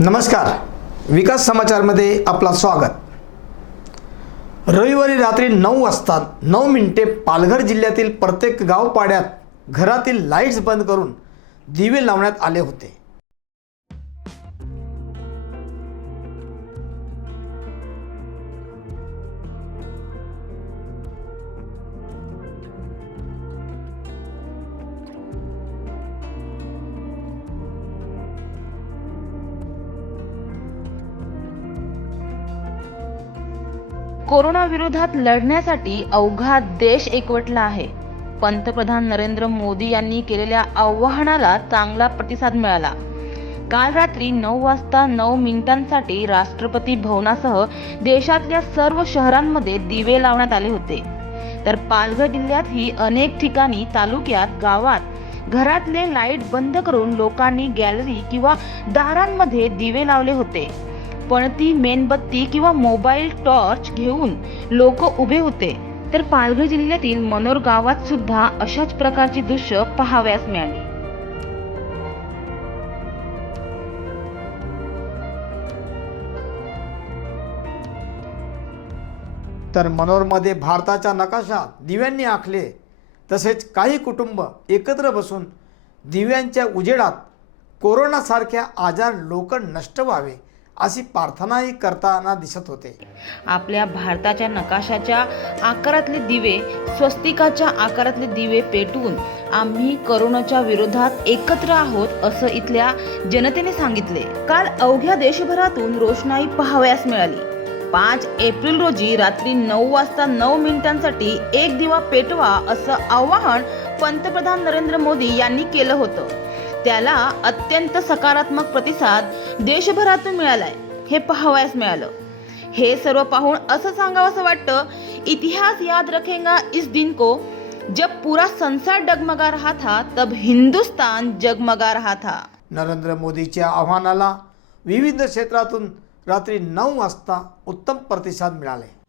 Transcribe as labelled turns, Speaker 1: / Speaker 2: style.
Speaker 1: नमस्कार. विकास समाचारमध्ये आपला स्वागत. रविवारी रात्री नऊ वाजता नऊ मिनिटे पालघर जिल्ह्यातील प्रत्येक गावपाड्यात घरातील लाईट्स बंद करून दिवे लावण्यात आले होते.
Speaker 2: कोरोना विरोधात लढण्यासाठी अवघा देश एकवटला आहे. पंतप्रधान नरेंद्र मोदी यांनी केलेल्या आव्हानाला चांगला प्रतिसाद मिळाला. काल रात्री नऊ वाजता नऊ मिनिटांसाठी राष्ट्रपती भवनासह देशातल्या सर्व शहरांमध्ये दिवे लावण्यात आले होते. तर पालघर जिल्ह्यातही अनेक ठिकाणी तालुक्यात गावात घरातले लाइट बंद करून लोकांनी गॅलरी किंवा दारांमध्ये दिवे लावले होते. पणती मेणबत्ती किंवा मोबाईल टॉर्च घेऊन लोक उभे होते. तर पालघर जिल्ह्यातील मनोर गावात सुद्धा अशाच प्रकारची दृश्य पाहाव्यास मिळाली.
Speaker 1: तर मनोरमध्ये भारताच्या नकाशा दिव्यांनी आखले. तसेच काही कुटुंब एकत्र बसून दिव्यांच्या उजेडात कोरोनासारख्या आजार लोक नष्ट व्हावे. अशी प्रार्थनाही करताना दिसत होते.
Speaker 2: आपल्या भारताच्या नकाशाच्या आकारातले दिवे स्वस्तिकाच्या आकारातले दिवे पेटून आम्ही करोनाच्या विरोधात एकत्र आहोत असं इथल्या जनतेने सांगितले. काल अवघ्या देशभरातून रोषणाई पाहावयास मिळाली. पाच एप्रिल रोजी रात्री नऊ वाजता नऊ मिनिटांसाठी एक दिवा पेटवा असं आवाहन पंतप्रधान नरेंद्र मोदी यांनी केलं होतं. त्याला अत्यंत सकारात्मक प्रतिसाद देशभरातून मिळालाय. हे पाहावयास मिळालं. हे सर्व पाहून असं सांगावंसं वाटतं इतिहास याद रखेगा इस दिन को. जब पूरा संसार डगमगा रहा था तब हिंदुस्तान जगमगा रहा था.
Speaker 1: नरेंद्र मोदीच्या आव्हानाला विविध क्षेत्रातून रात्री नऊ वाजता उत्तम प्रतिसाद मिळाले.